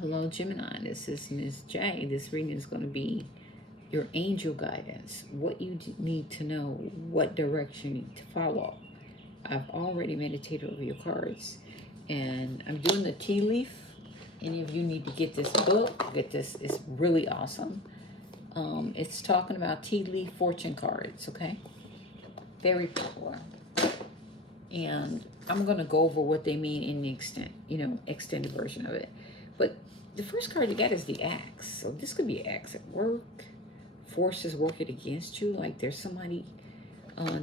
Hello, Gemini. This is Miss J. This reading is going to be your angel guidance, what you need to know, what direction you need to follow. I've already meditated over your cards, and I'm doing the tea leaf. Any of you need to get this book. Get this. It's really awesome. It's talking about tea leaf fortune cards, okay? Very popular. And I'm going to go over what they mean in the extended version of it. But the first card you got is the axe. So this could be an axe at work. Forces working against you. Like there's somebody,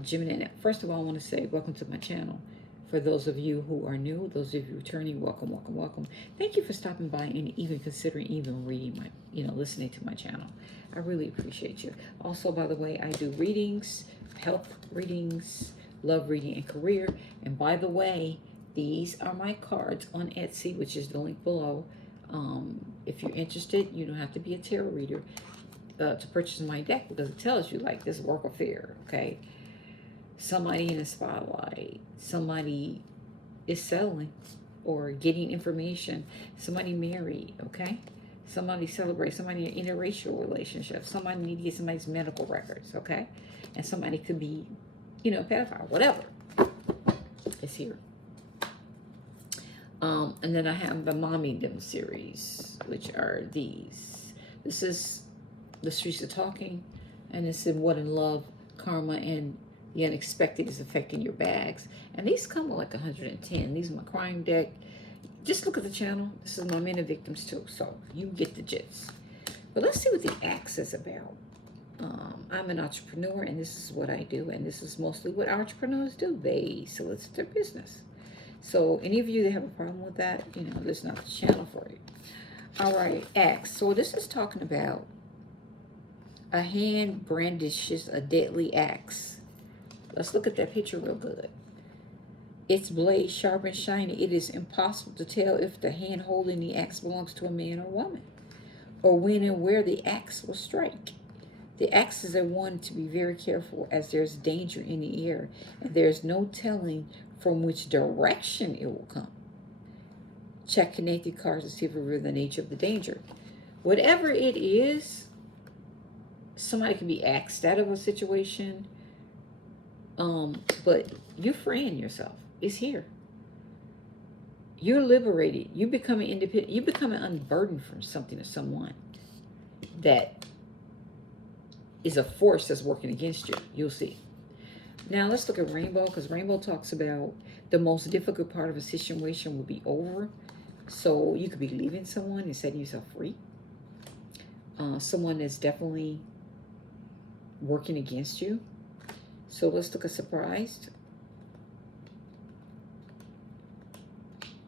Gemini. First of all, I want to say welcome to my channel. For those of you who are new, those of you returning, welcome, welcome, welcome. Thank you for stopping by and even considering even reading my, listening to my channel. I really appreciate you. Also, by the way, I do readings, health readings, love reading, and career. And by the way, these are my cards on Etsy, which is the link below. If you're interested, you don't have to be a tarot reader to purchase my deck, because it tells you like this work affair, okay? Somebody in the spotlight, somebody is settling or getting information, somebody married, okay? Somebody celebrates, somebody in an interracial relationship, somebody need to get somebody's medical records, okay? And somebody could be, pedophile, whatever. It's here. And then I have the Mommy Them series, which are these. This is The Streets of Talking, and this is What in Love, Karma, and the Unexpected is Affecting Your Bags. And these come with like 110. These are my crime deck. Just look at the channel. This is my men and victims too, so you get the gist. But let's see what the axe is about. I'm an entrepreneur, and this is what I do, and this is mostly what entrepreneurs do. They solicit their business. So any of you that have a problem with that, there's not the channel for you. All right, axe. So this is talking about a hand brandishes a deadly axe. Let's look at that picture real good. Its blade sharp and shiny. It is impossible to tell if the hand holding the axe belongs to a man or woman, or when and where the axe will strike. The axes are one to be very careful, as there's danger in the air, and there's no telling from which direction it will come. Check connected cards to see if it reveals the nature of the danger. Whatever it is, somebody can be axed out of a situation, but you're freeing yourself. It's here. You're liberated. You becoming independent. You becoming unburdened from something or someone that is a force that's working against you. You'll see. Now let's look at Rainbow, because Rainbow talks about the most difficult part of a situation will be over. So you could be leaving someone and setting yourself free. Someone that's definitely working against you. So let's look at surprised.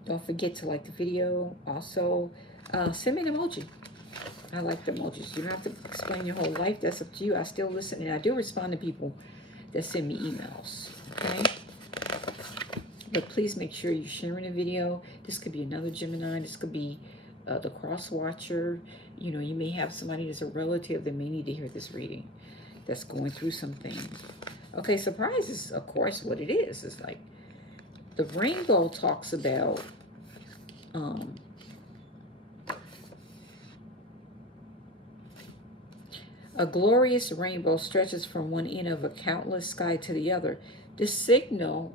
Don't forget to like the video. Also, send me an emoji. I like the emojis. You don't have to explain your whole life. That's up to you. I still listen, and I do respond to people that send me emails, okay? But please make sure you're sharing the video. This could be another Gemini. This could be the cross watcher. You may have somebody that's a relative that may need to hear this reading, that's going through something. Okay, surprise is, of course, what it is. It's like the Rainbow talks about a glorious rainbow stretches from one end of a countless sky to the other. This signifies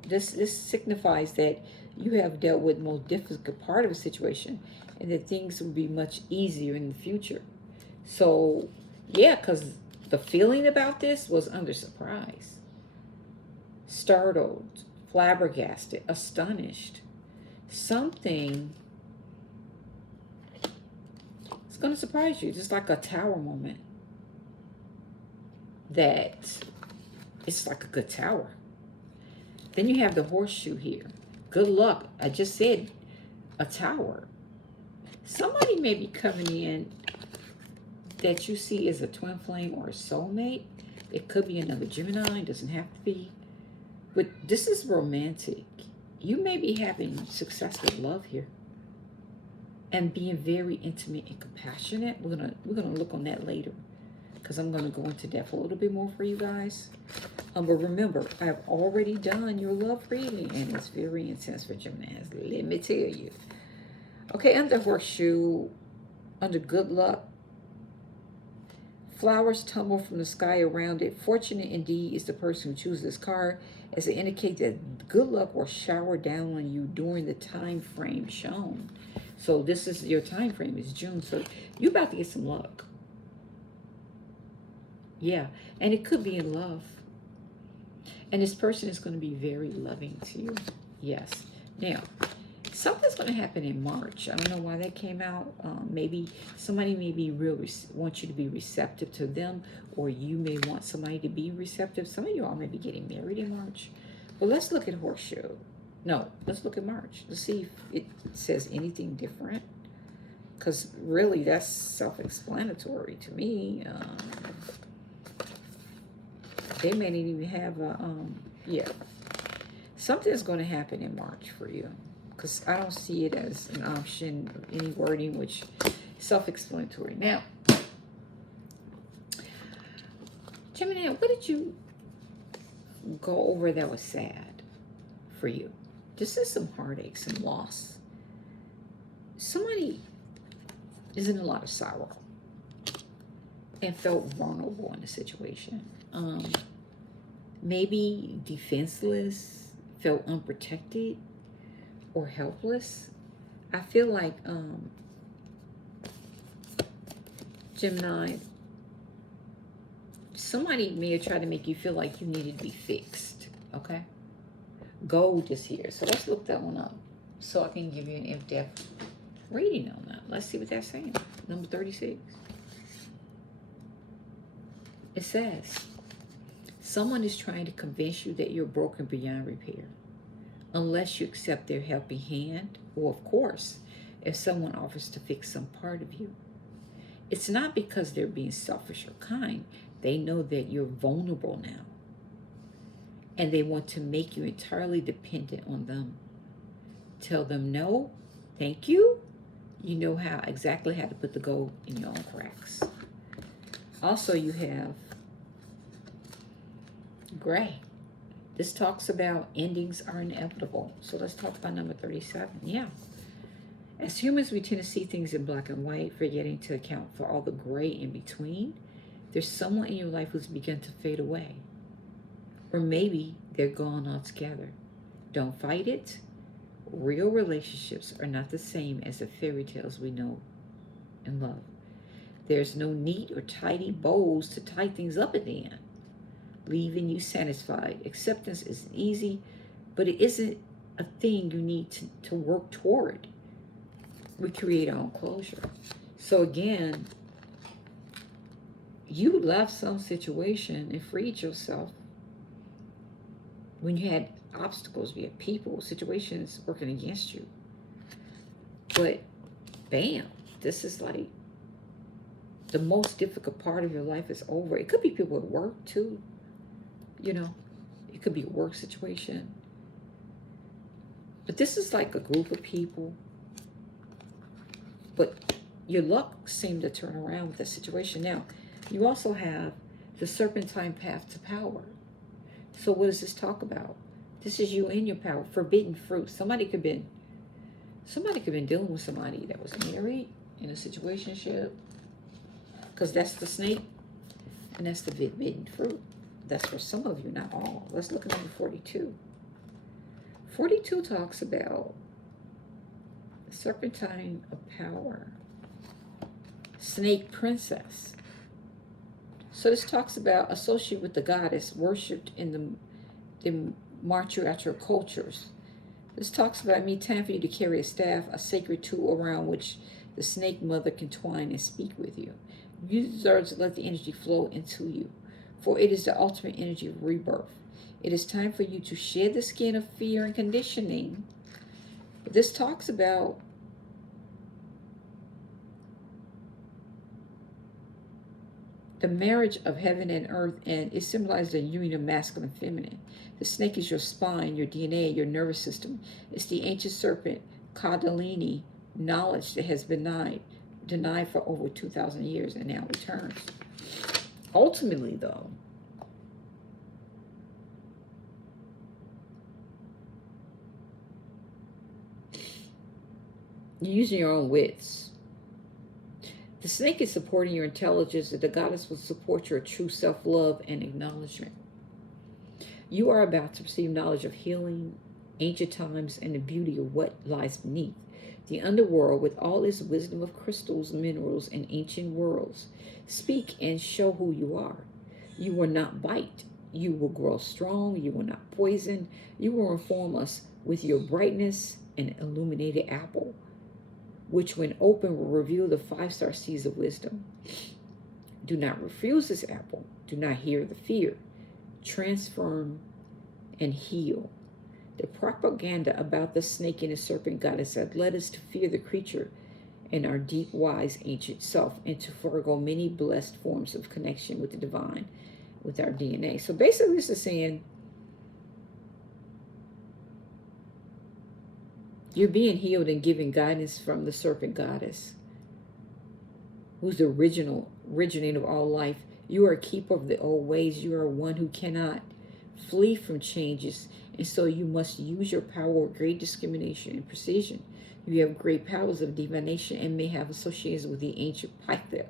that you have dealt with the most difficult part of a situation, and that things will be much easier in the future. So, yeah, because the feeling about this was under surprise. Startled, flabbergasted, astonished. Something is going to surprise you, just like a tower moment. That it's like a good tower. Then you have the horseshoe here. Good luck. I just said a tower. Somebody may be coming in that you see as a twin flame or a soulmate. It could be another Gemini. It doesn't have to be. But this is romantic. You may be having success with love here, and being very intimate and compassionate. We're gonna look on that later, because I'm going to go into depth a little bit more for you guys. But remember, I've already done your love reading, and it's very intense for Geminis. Let me tell you. Okay, under horseshoe, Under good luck, flowers tumble from the sky around it. Fortunate indeed is the person who chooses this card, as it indicates that good luck will shower down on you during the time frame shown. So this is your time frame, is June. So you're about to get some luck. Yeah, and it could be in love. And this person is going to be very loving to you. Yes. Now, something's going to happen in March. I don't know why that came out. Maybe somebody may be want you to be receptive to them, or you may want somebody to be receptive. Some of you all may be getting married in March. But let's look at Horseshoe. No, let's look at March. Let's see if it says anything different. Because really, that's self-explanatory to me. They may not even have a, yeah. Something's going to happen in March for you. Because I don't see it as an option, any wording, which self-explanatory. Now, Gemini, what did you go over that was sad for you? This is some heartache, some loss. Somebody is in a lot of sorrow and felt vulnerable in the situation. Maybe defenseless, felt unprotected or helpless. I feel like Gemini, somebody may have tried to make you feel like you needed to be fixed. Okay, gold is here, so let's look that one up so I can give you an in-depth reading on that. Let's see what that's saying. Number 36. It says, someone is trying to convince you that you're broken beyond repair, unless you accept their helping hand, or of course, if someone offers to fix some part of you. It's not because they're being selfish or kind. They know that you're vulnerable now, and they want to make you entirely dependent on them. Tell them no, thank you. You know exactly how to put the gold in your own cracks. Also, you have gray. This talks about endings are inevitable. So let's talk about number 37. Yeah. As humans, we tend to see things in black and white, forgetting to account for all the gray in between. There's someone in your life who's begun to fade away. Or maybe they're gone altogether. Don't fight it. Real relationships are not the same as the fairy tales we know and love. There's no neat or tidy bows to tie things up at the end, leaving you satisfied. Acceptance isn't easy, but it isn't a thing you need to work toward. We create our own closure. So again, you left some situation and freed yourself when you had obstacles, you had people, situations working against you. But bam, this is like the most difficult part of your life is over. It could be people at work too. You know, it could be a work situation. But this is like a group of people. But your luck seemed to turn around with the situation. Now, you also have the serpentine path to power. So what does this talk about? This is you in your power. Forbidden fruit. Somebody could have been dealing with somebody that was married in a situationship. Because that's the snake. And that's the forbidden fruit. That's for some of you, not all. Let's look at number 42. 42 talks about the serpentine of power. Snake princess. So this talks about associate with the goddess worshipped in the matriarchal cultures. This talks about me time for you to carry a staff, a sacred tool around which the snake mother can twine and speak with you. You deserve to let the energy flow into you, for it is the ultimate energy of rebirth. It is time for you to shed the skin of fear and conditioning. But this talks about the marriage of heaven and earth, and it symbolizes the union of masculine and feminine. The snake is your spine, your DNA, your nervous system. It's the ancient serpent, Kundalini, knowledge that has been denied for over 2,000 years and now returns. Ultimately, though, you're using your own wits. The snake is supporting your intelligence, and the goddess will support your true self-love and acknowledgement. You are about to receive knowledge of healing, ancient times, and the beauty of what lies beneath. The underworld, with all its wisdom of crystals, minerals, and ancient worlds, speak and show who you are. You will not bite. You will grow strong. You will not poison. You will inform us with your brightness and illuminated apple, which when open will reveal the 5-star seeds of wisdom. Do not refuse this apple. Do not hear the fear. Transform and heal. The propaganda about the snake and the serpent goddess had led us to fear the creature and our deep, wise, ancient self, and to forego many blessed forms of connection with the divine, with our DNA. So basically this is saying you're being healed and given guidance from the serpent goddess, who's the originator of all life. You are a keeper of the old ways. You are one who cannot flee from changes, and so you must use your power with great discrimination and precision. You have great powers of divination and may have associations with the ancient Pythia.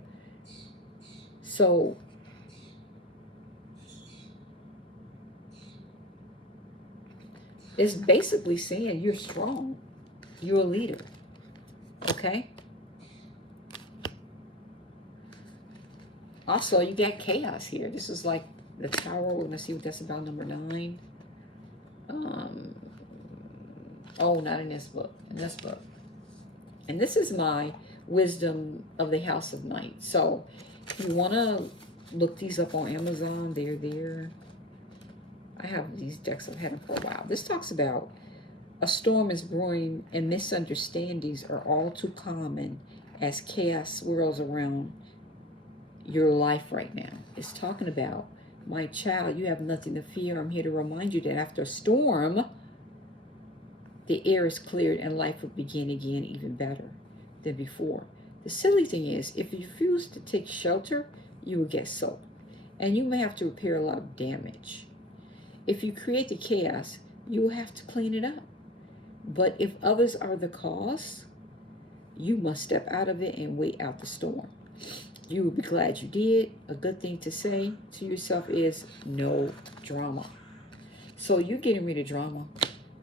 So it's basically saying you're strong. You're a leader. Okay? Also, you got chaos here. This is like the Tower. We're going to see what that's about, number 9. Oh, not in this book. In this book. And this is my wisdom of the House of Night. So, if you want to look these up on Amazon, they're there. I have these decks. I've had them for a while. This talks about a storm is brewing and misunderstandings are all too common as chaos swirls around your life right now. It's talking about, my child, you have nothing to fear. I'm here to remind you that after a storm, the air is cleared and life will begin again even better than before. The silly thing is, if you refuse to take shelter, you will get soaked. And you may have to repair a lot of damage. If you create the chaos, you will have to clean it up. But if others are the cause, you must step out of it and wait out the storm. You will be glad you did. A good thing to say to yourself is no drama. So you're getting rid of drama.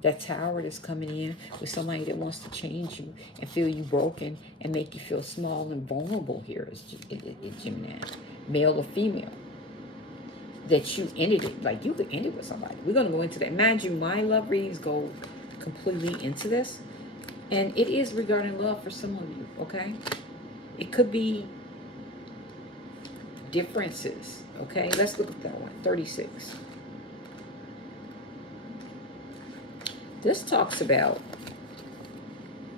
That tower that's coming in with somebody that wants to change you and feel you broken and make you feel small and vulnerable here is Gemini, male or female. That you ended it. Like you could end it with somebody. We're going to go into that. Mind you, my love readings go completely into this. And it is regarding love for some of you, okay? It could be differences, okay? Let's look at that one, 36. This talks about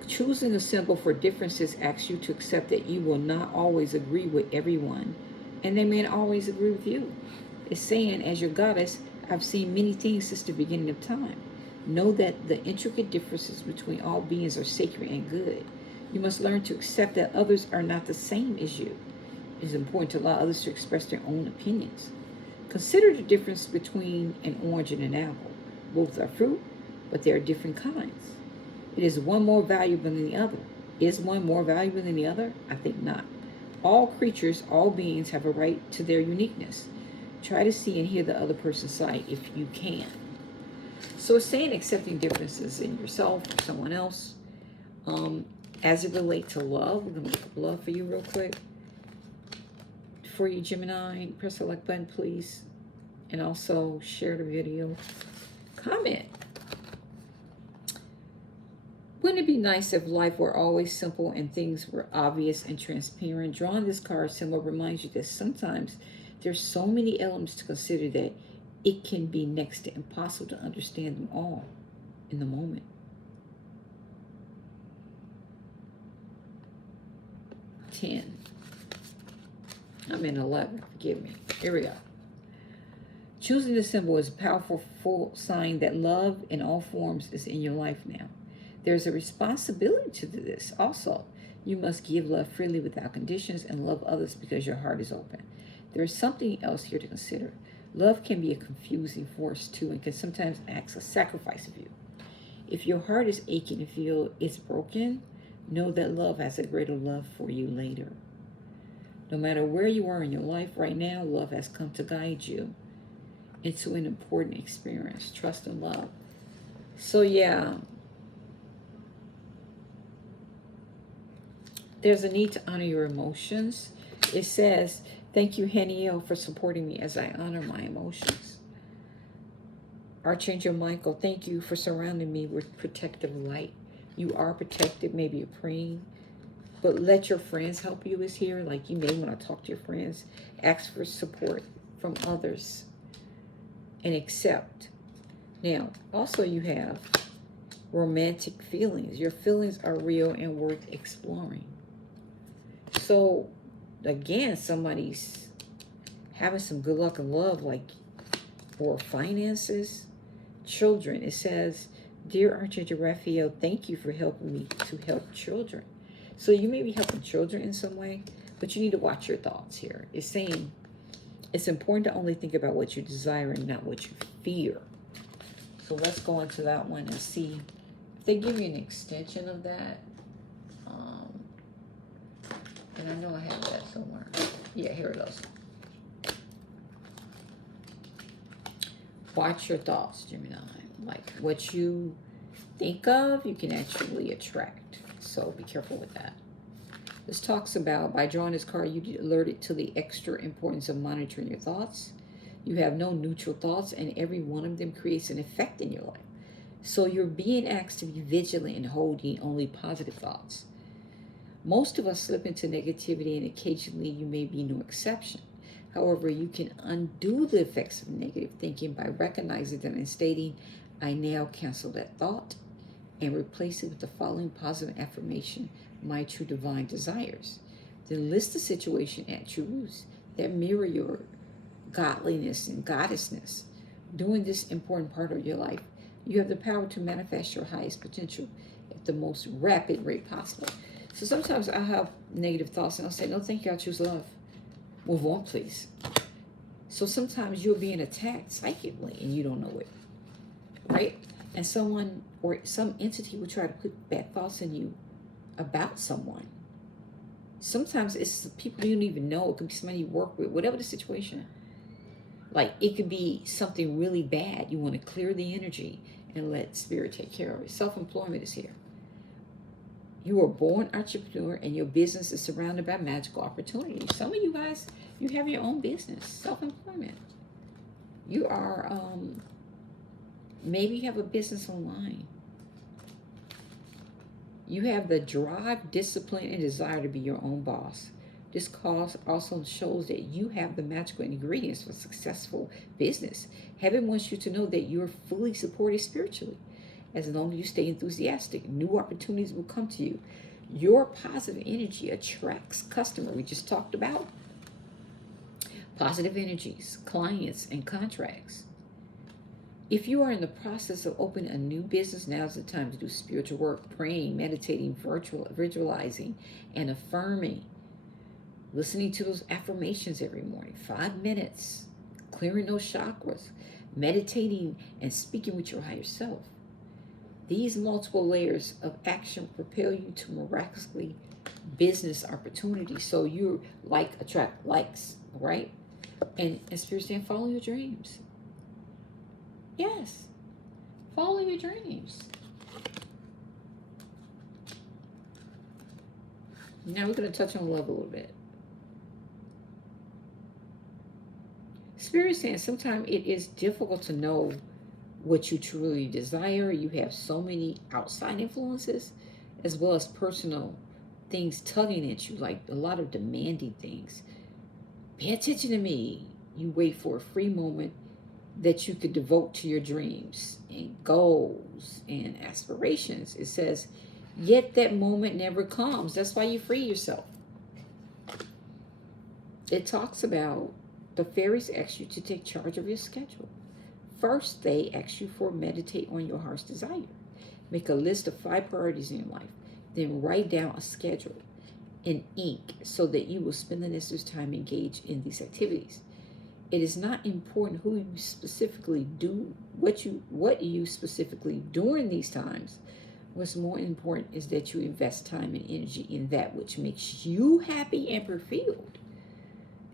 choosing a symbol for differences asks you to accept that you will not always agree with everyone, and they may not always agree with you. It's saying, as your goddess, I've seen many things since the beginning of time. Know that the intricate differences between all beings are sacred and good. You must learn to accept that others are not the same as you. It is important to allow others to express their own opinions. Consider the difference between an orange and an apple. Both are fruit, but they are different kinds. It is one more valuable than the other. Is one more valuable than the other? I think not. All creatures, all beings have a right to their uniqueness. Try to see and hear the other person's side if you can. So it's saying accepting differences in yourself or someone else. As it relates to love, we're going to look up love for you real quick. For you, Gemini, press the like button, please. And also share the video. Comment. Wouldn't it be nice if life were always simple and things were obvious and transparent? Drawing this card symbol reminds you that sometimes there's so many elements to consider that it can be next to impossible to understand them all in the moment. I'm in 11, forgive me. Here we go. Choosing the symbol is a powerful full sign that love in all forms is in your life now. There's a responsibility to do this also. You must give love freely without conditions and love others because your heart is open. There is something else here to consider. Love can be a confusing force too and can sometimes ask a sacrifice of you. If your heart is aching and feel it's broken, know that love has a greater love for you later. No matter where you are in your life right now, love has come to guide you into an important experience. Trust and love. So, yeah, there's a need to honor your emotions. It says, thank you, Heniel, for supporting me as I honor my emotions. Archangel Michael, thank you for surrounding me with protective light. You are protected, maybe you're praying, but let your friends help you is here. Like, you may want to talk to your friends, ask for support from others, and accept. Now, also you have romantic feelings. Your feelings are real and worth exploring. So, again, somebody's having some good luck and love, like, or finances. Children, it says, dear Archangel Raphael, thank you for helping me to help children. So you may be helping children in some way, but you need to watch your thoughts here. It's saying it's important to only think about what you desire and not what you fear. So let's go into that one and see if they give you an extension of that. And I know I have that somewhere. Yeah, here it goes. Watch your thoughts, Gemini. Like, what you think of, you can actually attract. So be careful with that. This talks about, by drawing this card, you get alerted to the extra importance of monitoring your thoughts. You have no neutral thoughts, and every one of them creates an effect in your life. So you're being asked to be vigilant and holding only positive thoughts. Most of us slip into negativity, and occasionally you may be no exception. However, you can undo the effects of negative thinking by recognizing them and stating, I now cancel that thought, and replace it with the following positive affirmation, my true divine desires. Then list the situation at truths that mirror your godliness and goddessness. During this important part of your life, you have the power to manifest your highest potential at the most rapid rate possible. So sometimes I have negative thoughts and I'll say, no, thank you, I choose love. Move on, please. So sometimes you're being attacked psychically and you don't know it, right? And someone or some entity will try to put bad thoughts in you about someone. Sometimes it's people you don't even know. It could be somebody you work with, whatever the situation. Like, it could be something really bad. You want to clear the energy and let spirit take care of it. Self-employment is here. You are born entrepreneur and your business is surrounded by magical opportunities. Some of you guys, you have your own business, self-employment. You are, maybe you have a business online. You have the drive, discipline, and desire to be your own boss. This cause also shows that you have the magical ingredients for successful business. Heaven wants you to know that you're fully supported spiritually. As long as you stay enthusiastic, new opportunities will come to you. Your positive energy attracts customers. We just talked about positive energies, clients, and contracts. If you are in the process of opening a new business, now's the time to do spiritual work, praying, meditating, visualizing, and affirming. Listening to those affirmations every morning, 5 minutes, clearing those chakras, meditating, and speaking with your higher self. These multiple layers of action propel you to miraculously business opportunities. So you attract likes, right? And as Spirit saying, follow your dreams. Yes, follow your dreams. Now we're going to touch on love a little bit. Spirit saying sometimes it is difficult to know what you truly desire. You have so many outside influences as well as personal things tugging at you, like a lot of demanding things. Pay attention to me. You wait for a free moment that you could devote to your dreams and goals and aspirations. It says, yet that moment never comes. That's why you free yourself. It talks about the fairies ask you to take charge of your schedule. First, they ask you for meditate on your heart's desire. Make a list of 5 priorities in your life. Then write down a schedule in ink so that you will spend the necessary time engaged in these activities. It is not important who you specifically do, what you specifically during these times. What's more important is that you invest time and energy in that which makes you happy and fulfilled.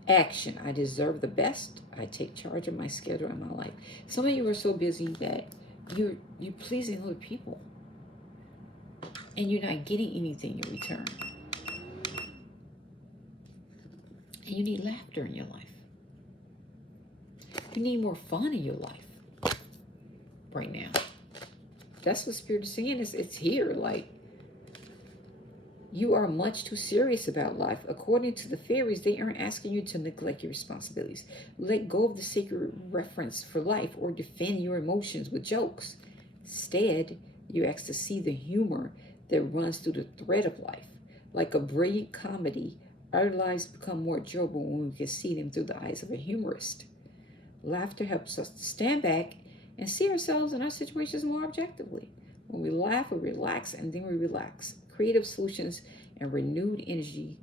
Action. I deserve the best. I take charge of my schedule and my life. Some of you are so busy that you're pleasing other people and you're not getting anything in return. And you need laughter in your life. You need more fun in your life right now. That's what Spirit is saying. It's here. Like, you are much too serious about life. According to the fairies, they aren't asking you to neglect your responsibilities. Let go of the sacred reference for life or defend your emotions with jokes. Instead, you're asked to see the humor that runs through the thread of life. Like a brilliant comedy, our lives become more enjoyable when we can see them through the eyes of a humorist. Laughter helps us to stand back and see ourselves and our situations more objectively. When we laugh, we relax, and then we relax. Creative solutions and renewed energy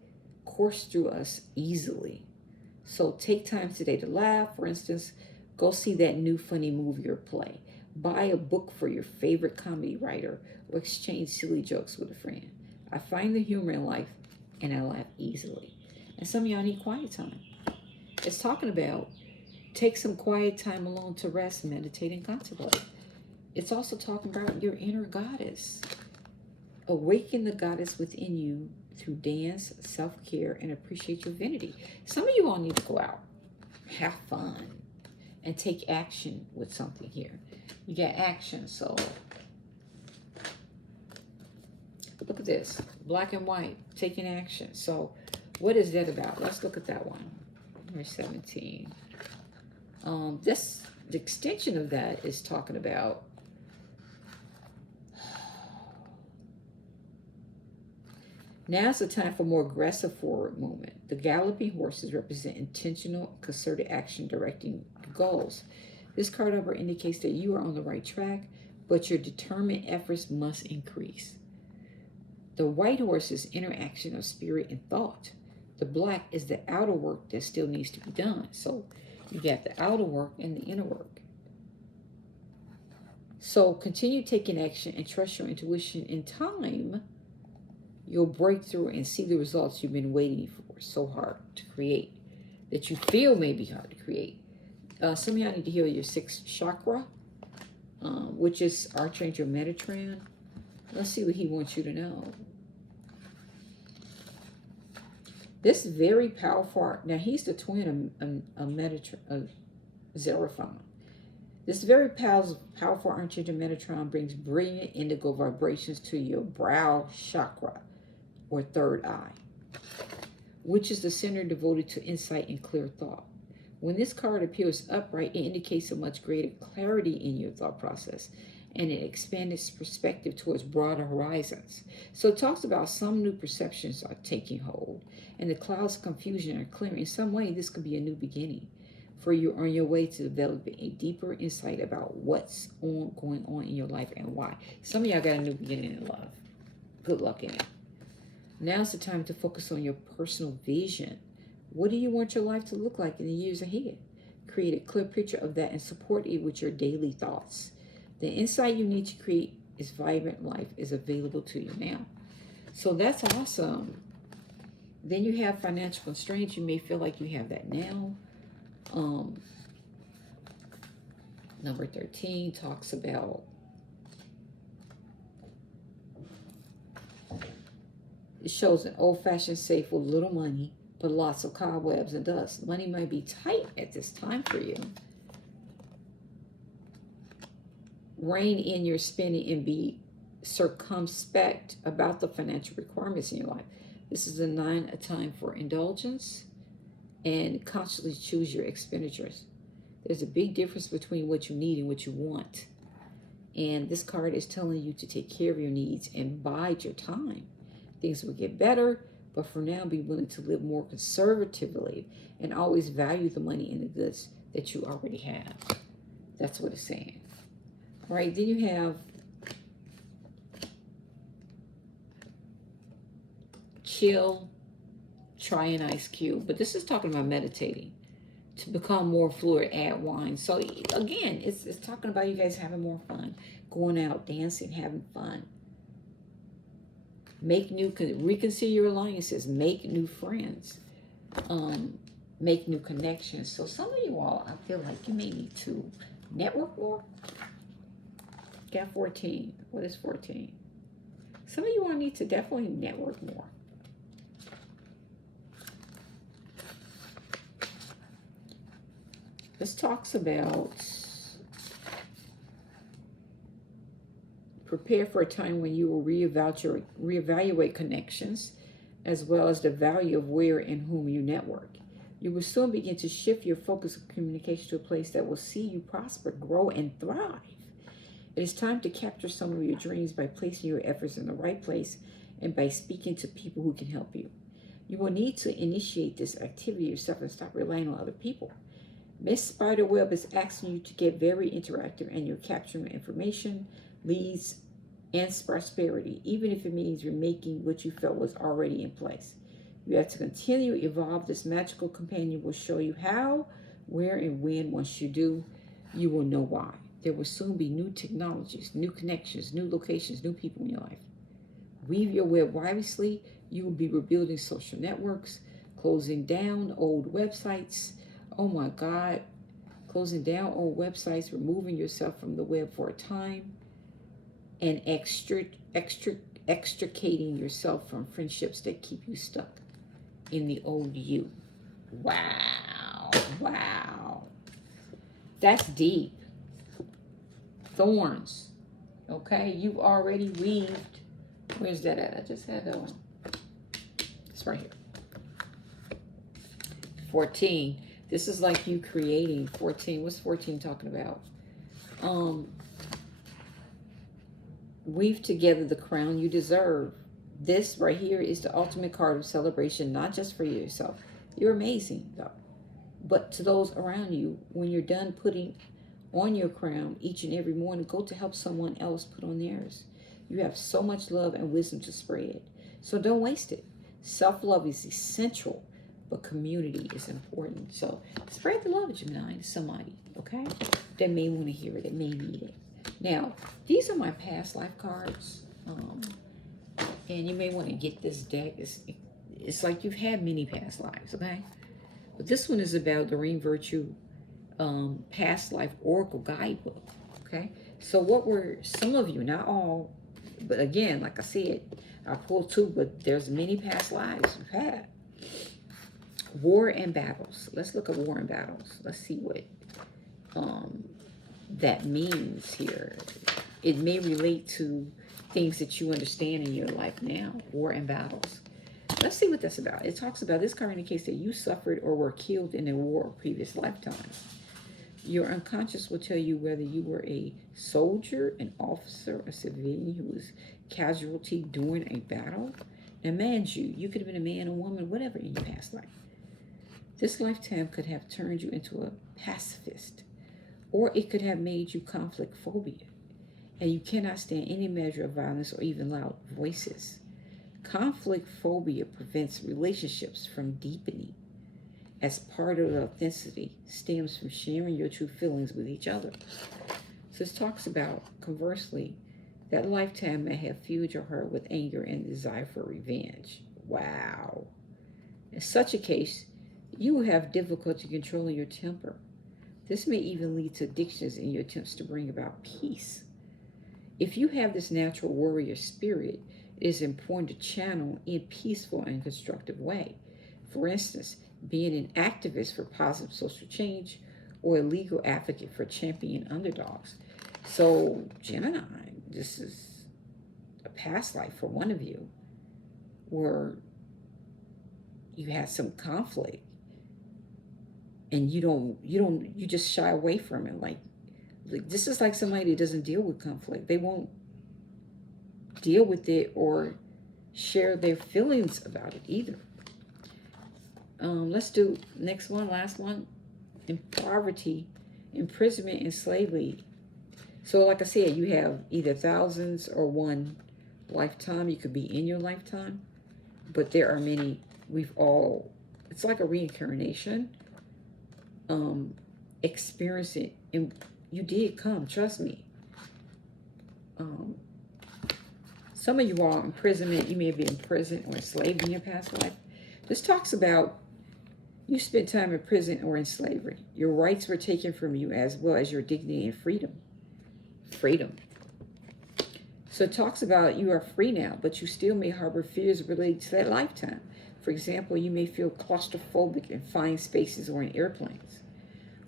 course through us easily. So take time today to laugh. For instance, go see that new funny movie or play. Buy a book for your favorite comedy writer or exchange silly jokes with a friend. I find the humor in life and I laugh easily. And some of y'all need quiet time. It's talking about take some quiet time alone to rest, meditate, and contemplate. It's also talking about your inner goddess. Awaken the goddess within you through dance, self-care, and appreciate your divinity. Some of you all need to go out, have fun, and take action with something here. You get action, so look at this. Black and white, taking action. So what is that about? Let's look at that one. Number 17. The extension of that is talking about now's the time for more aggressive forward movement. The galloping horses represent intentional, concerted action directing goals. This card number indicates that you are on the right track, but your determined efforts must increase. The white horse is interaction of spirit and thought. The black is the outer work that still needs to be done. So you got the outer work and the inner work. So continue taking action and trust your intuition. In time, you'll break through and see the results you've been waiting for so hard to create, that you feel may be hard to create. Some of y'all need to heal your sixth chakra, which is Archangel Metatron. Let's see what he wants you to know. This very powerful, now he's the twin of Metatron, of Xerophon. This very powerful Archangel Metatron brings brilliant indigo vibrations to your brow chakra, or third eye, which is the center devoted to insight and clear thought. When this card appears upright, it indicates a much greater clarity in your thought process and an expanded perspective towards broader horizons. So it talks about some new perceptions are taking hold and the clouds of confusion are clearing. In some way, this could be a new beginning for you on your way to developing a deeper insight about what's going on in your life and why. Some of y'all got a new beginning in love. Good luck in it. Now's the time to focus on your personal vision. What do you want your life to look like in the years ahead? Create a clear picture of that and support it with your daily thoughts. The insight you need to create this vibrant life is available to you now. So that's awesome. Then you have financial constraints. You may feel like you have that now. Number 13 talks about it shows an old-fashioned safe with little money, but lots of cobwebs and dust. Money might be tight at this time for you. Rein in your spending and be circumspect about the financial requirements in your life. This is a time for indulgence and consciously choose your expenditures. There's a big difference between what you need and what you want. And this card is telling you to take care of your needs and bide your time. Things will get better, but for now, be willing to live more conservatively and always value the money and the goods that you already have. That's what it's saying. All right, then you have chill, try an ice cube. But this is talking about meditating. To become more fluid, add wine. So again, it's talking about you guys having more fun. Going out, dancing, having fun. Reconsider your alliances. Make new friends. make new connections. So some of you all, I feel like you may need to network more. Got 14. What is 14? Some of you all need to definitely network more. This talks about prepare for a time when you will reevaluate connections, as well as the value of where and whom you network. You will soon begin to shift your focus of communication to a place that will see you prosper, grow, and thrive. It is time to capture some of your dreams by placing your efforts in the right place and by speaking to people who can help you. You will need to initiate this activity yourself and stop relying on other people. Miss Spiderweb is asking you to get very interactive, and you're capturing information, leads, and prosperity, even if it means you're making what you felt was already in place. You have to continue to evolve. This magical companion will show you how, where, and when. Once you do, you will know why. There will soon be new technologies, new connections, new locations, new people in your life. Weave your web wisely. You will be rebuilding social networks, closing down old websites. Oh my God. Closing down old websites, removing yourself from the web for a time, and extricating yourself from friendships that keep you stuck in the old you. Wow. Wow. That's deep. Thorns. Okay, you've already weaved. Where's that at? I just had that one. It's right here. 14. This is like you creating 14. What's 14 talking about? Weave together the crown you deserve. This right here is the ultimate card of celebration, not just for yourself. You're amazing, though. But to those around you, when you're done putting on your crown each and every morning, go to help someone else put on theirs. You have so much love and wisdom to spread. So don't waste it. Self-love is essential, but community is important. So spread the love, Gemini, to somebody, okay? That may want to hear it, that may need it. Now, these are my past life cards. And you may want to get this deck. It's like you've had many past lives, okay? But this one is about Doreen Virtue Past Life Oracle Guidebook, okay? So what were some of you, not all, but again, like I said, I pulled two, but there's many past lives you've had. War and battles. Let's look at war and battles. Let's see what that means here. It may relate to things that you understand in your life now. War and battles. Let's see what that's about. It talks about this card indicates that you suffered or were killed in a war or previous lifetime. Your unconscious will tell you whether you were a soldier, an officer, a civilian who was casualty during a battle. Now, mind you, you could have been a man, a woman, whatever in your past life. This lifetime could have turned you into a pacifist, or it could have made you conflict phobia, and you cannot stand any measure of violence or even loud voices. Conflict phobia prevents relationships from deepening, as part of the authenticity stems from sharing your true feelings with each other. So this talks about, conversely, that lifetime may have fueled your heart with anger and desire for revenge. Wow. In such a case, you will have difficulty controlling your temper. This may even lead to addictions in your attempts to bring about peace. If you have this natural warrior spirit, it is important to channel in a peaceful and constructive way. For instance, being an activist for positive social change or a legal advocate for championing underdogs. So, Gemini, this is a past life for one of you where you had some conflict and you just shy away from it. Like this is like somebody that doesn't deal with conflict. They won't deal with it or share their feelings about it either. Let's do next one, last one. In poverty, imprisonment, and slavery. So like I said, you have either thousands or one lifetime. You could be in your lifetime, but there are many. It's like a reincarnation. Experience it, and you did come, trust me. Some of you are imprisonment. You may have been imprisoned or enslaved in your past life. This talks about You spent time in prison or in slavery. Your rights were taken from you as well as your dignity and freedom. Freedom. So it talks about you are free now, but you still may harbor fears related to that lifetime. For example, you may feel claustrophobic in fine spaces or in airplanes.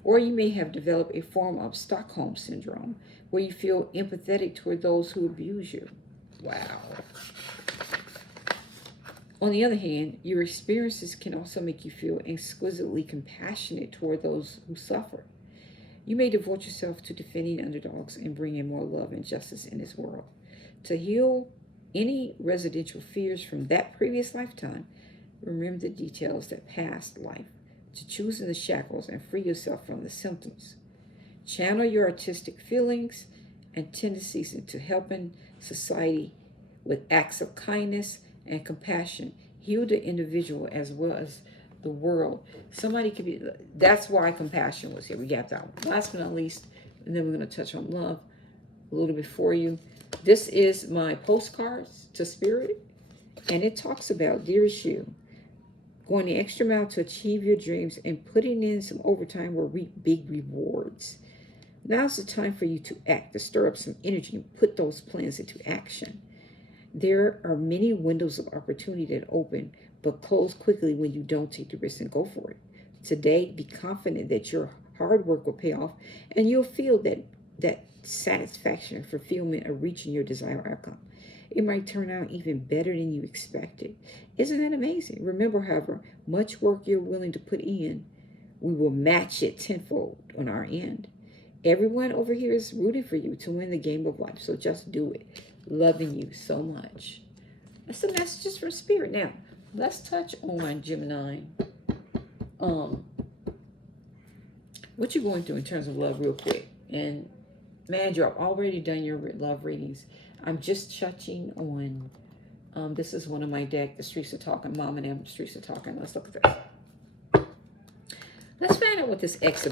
Or you may have developed a form of Stockholm syndrome where you feel empathetic toward those who abuse you. Wow. On the other hand, your experiences can also make you feel exquisitely compassionate toward those who suffer. You may devote yourself to defending underdogs and bringing more love and justice in this world. To heal any residential fears from that previous lifetime, remember the details that past life, to choose in the shackles and free yourself from the symptoms. Channel your artistic feelings and tendencies into helping society with acts of kindness and compassion. Heal the individual as well as the world. Somebody could be, that's why compassion was here. We got that one. Last but not least, and then we're going to touch on love a little bit for you. This is my postcards to Spirit, and it talks about, dearest you, going the extra mile to achieve your dreams and putting in some overtime will reap big rewards. Now's the time for you to act, to stir up some energy and put those plans into action. There are many windows of opportunity that open, but close quickly when you don't take the risk and go for it. Today, be confident that your hard work will pay off, and you'll feel that satisfaction and fulfillment of reaching your desired outcome. It might turn out even better than you expected. Isn't that amazing? Remember, however, much work you're willing to put in, we will match it tenfold on our end. Everyone over here is rooting for you to win the game of life, so just do it. Loving you so much. That's the messages from Spirit. Now, let's touch on Gemini. What you're going through in terms of love real quick. And man, I've already done your love readings. I'm just touching on, this is one of my deck, The Streets Are Talking, Mom and Em, The Streets Are Talking. Let's look at this. Let's find out what this X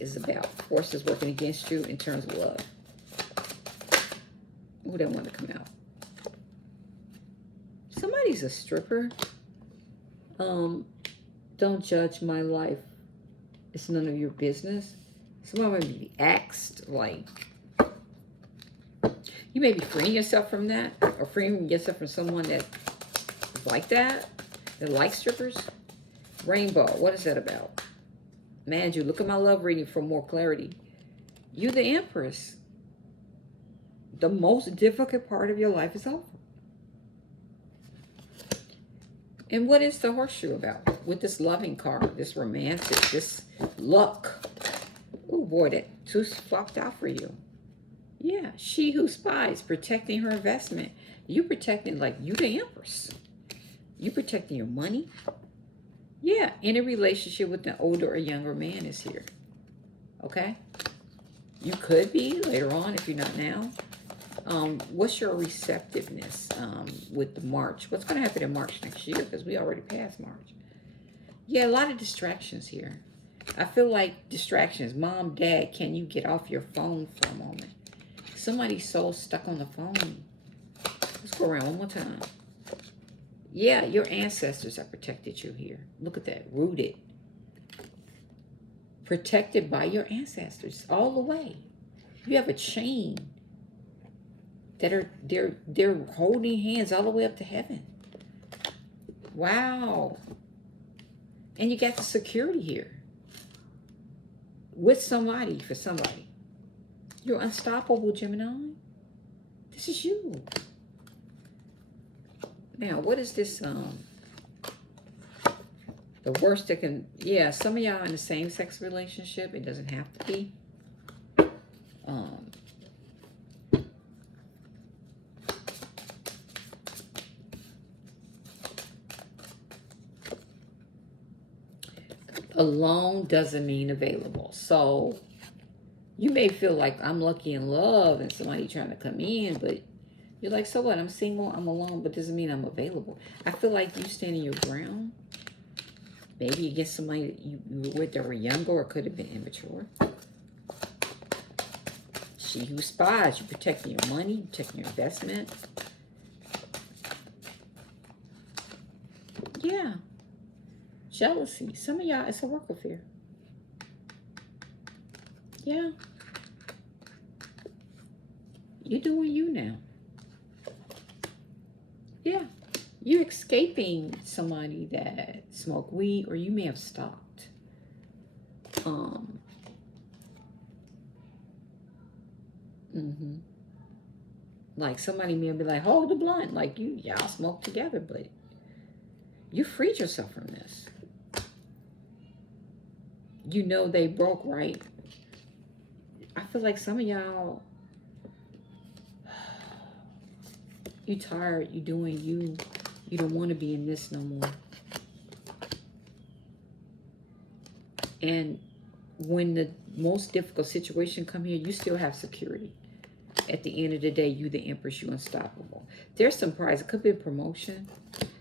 is about. Forces working against you in terms of love. Who don't want to come out? Somebody's a stripper. Don't judge my life. It's none of your business. Somebody may be axed, like, you may be freeing yourself from that, or freeing yourself from someone that is like that likes strippers. Rainbow, what is that about? Man, you look at my love reading for more clarity. You're the Empress. The most difficult part of your life is over. And what is the horseshoe about? With this loving card, this romantic, this luck. Oh boy, that two flopped out for you. Yeah, she who spies, protecting her investment. You protecting, like, you the Empress. You protecting your money. Yeah, in a relationship with an older or younger man is here. Okay? You could be later on if you're not now. What's your receptiveness with the March? What's going to happen in March next year? Because we already passed March. Yeah, a lot of distractions here. I feel like distractions. Mom, Dad, can you get off your phone for a moment? Somebody's so stuck on the phone. Let's go around one more time. Yeah, your ancestors have protected you here. Look at that. Rooted. Protected by your ancestors all the way. You have a chain that are they're holding hands all the way up to heaven. Wow. And you got the security here. With somebody, for somebody. You're unstoppable, Gemini. This is you. Now, what is this? The worst that can... Yeah, some of y'all in the same-sex relationship. It doesn't have to be. Alone doesn't mean available. So you may feel like I'm lucky in love and somebody trying to come in, but you're like, so what? I'm single, I'm alone, but doesn't mean I'm available. I feel like you standing your ground. Maybe against somebody that you were with that were younger or could have been immature. She who spies, you're protecting your money, you're protecting your investment. Yeah. Jealousy. Some of y'all, it's a work affair. Yeah. You're doing you now. Yeah. You're escaping somebody that smoked weed, or you may have stopped. Mm-hmm. Like somebody may be like, hold the blunt. Like y'all smoke together, but you freed yourself from this. You know they broke, right? I feel like some of y'all, you tired, you doing you. You don't want to be in this no more. And when the most difficult situation come here, you still have security. At the end of the day, you the empress, you unstoppable. There's some prize. It could be a promotion.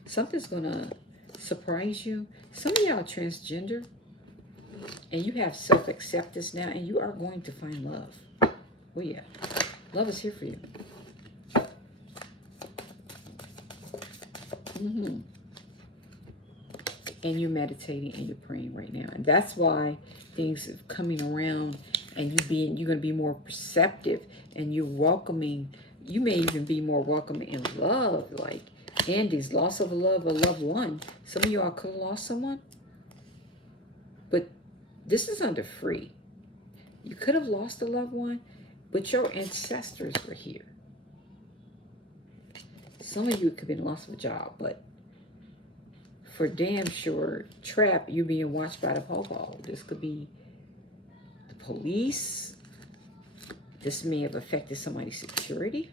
Something's gonna surprise you. Some of y'all transgender, and you have self-acceptance now, and you are going to find love. Oh yeah, love is here for you. Mm-hmm. And you're meditating and you're praying right now, and that's why things are coming around, and you're going to be more perceptive, and you're welcoming. You may even be more welcoming in love, like Andy's loss of a loved one. Some of y'all could have lost someone, but this is under free. You could have lost a loved one, but your ancestors were here. Some of you could have been lost of a job, but for damn sure, trap, you being watched by the po-po. This could be the police. This may have affected somebody's security.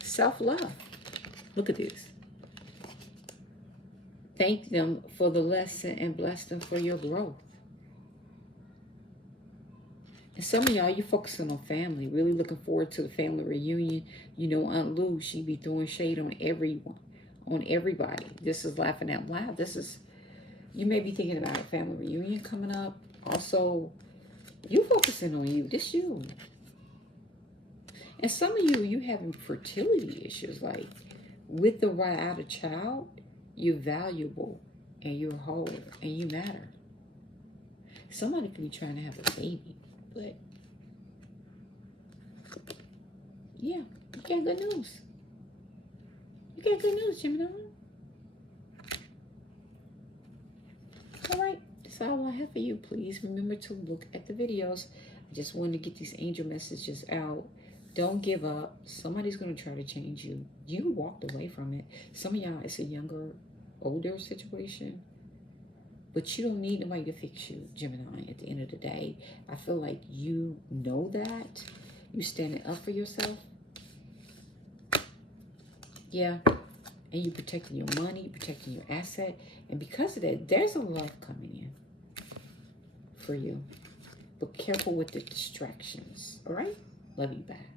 Self-love. Look at this. Thank them for the lesson and bless them for your growth. And some of y'all, you focusing on family, really looking forward to the family reunion. You know, Aunt Lou, she be throwing shade on everyone, on everybody. This is laughing out loud. This is, you may be thinking about a family reunion coming up. Also, you focusing on you. This you. And some of you having fertility issues. Like, with the right out of child, you're valuable and you're whole and you matter. Somebody could be trying to have a baby. But, yeah, you got good news. You got good news, Gemini. All right, that's all I have for you. Please remember to look at the videos. I just wanted to get these angel messages out. Don't give up. Somebody's going to try to change you. You walked away from it. Some of y'all, it's a younger, older situation. But you don't need nobody to fix you, Gemini, at the end of the day. I feel like you know that. You standing up for yourself. Yeah. And you protecting your money, protecting your asset. And because of that, there's a love coming in for you. But careful with the distractions. All right? Love you back.